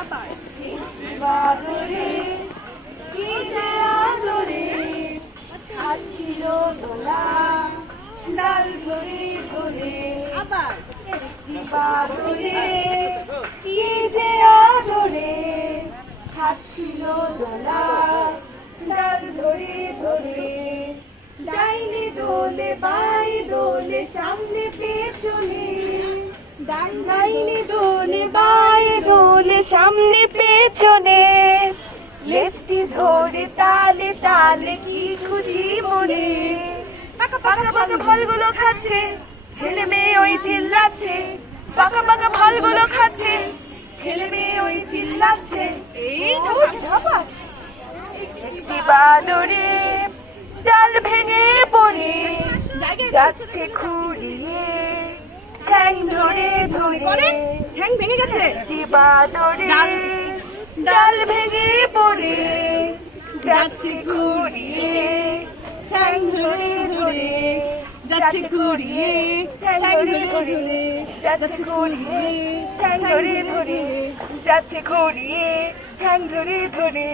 আবার কি যে আদরে খাচ্ছিল দোলা ডাল ধরে ধরে আবার কি যে আদরে খাচ্ছিল দোলা ডাল ধরে ধরে ডাইনে দোলে বাই দোলে, সামনে পেছনে। ডাইনে দোলে পেছনে। লেজটি ধরে তালে তালে কি খুশি মনে। পাকা পাকা পাকা ফলগুলো খাচ্ছে। ছেলে মেয়ে ওই চিল্লাচ্ছে। পাকা পাকা ফলগুলো খাচ্ছে। ছেলে মেয়ে ওই চিল্লাচ্ছে। এই। একটি বাদরে ডাল ভেঙে পড়ে। যাচ্ছে খুঁড়িয়ে। ঠ্যাং ধরে ধরে। ঠ্যাং ভেঙে গেছে। একটি বাদরে ডাল। ভেঙে পড়ে, যাচ্ছে কুড়িয়ে ঠ্যাং ধরে ধরে যাচ্ছে কুড়িয়ে ঠ্যাং ধরে ধরে যাচ্ছে কুড়িয়ে ঠ্যাং ধরে ধরে যাচ্ছে কুড়িয়ে ঠ্যাং ধরে ধরে?